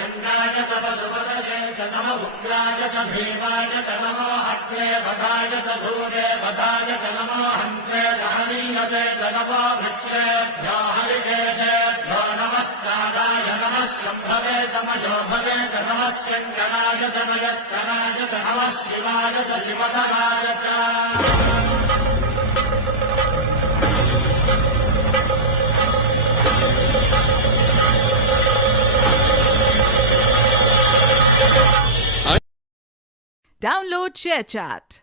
चण्डाय च पशुपतये च नम उग्राय च भीमाय च नमो अग्रे वधाय च धूरे वधाय च नमो हन्त्रे सहनीयसे च नमो वृक्षेभ्यो हरिकेशेभ्यो नमस्काराय नमः शम्भवे च मयोभवे च नमः शङ्कराय च मयस्कराय च नमः शिवाय च शिवधराय च Download ShareChat.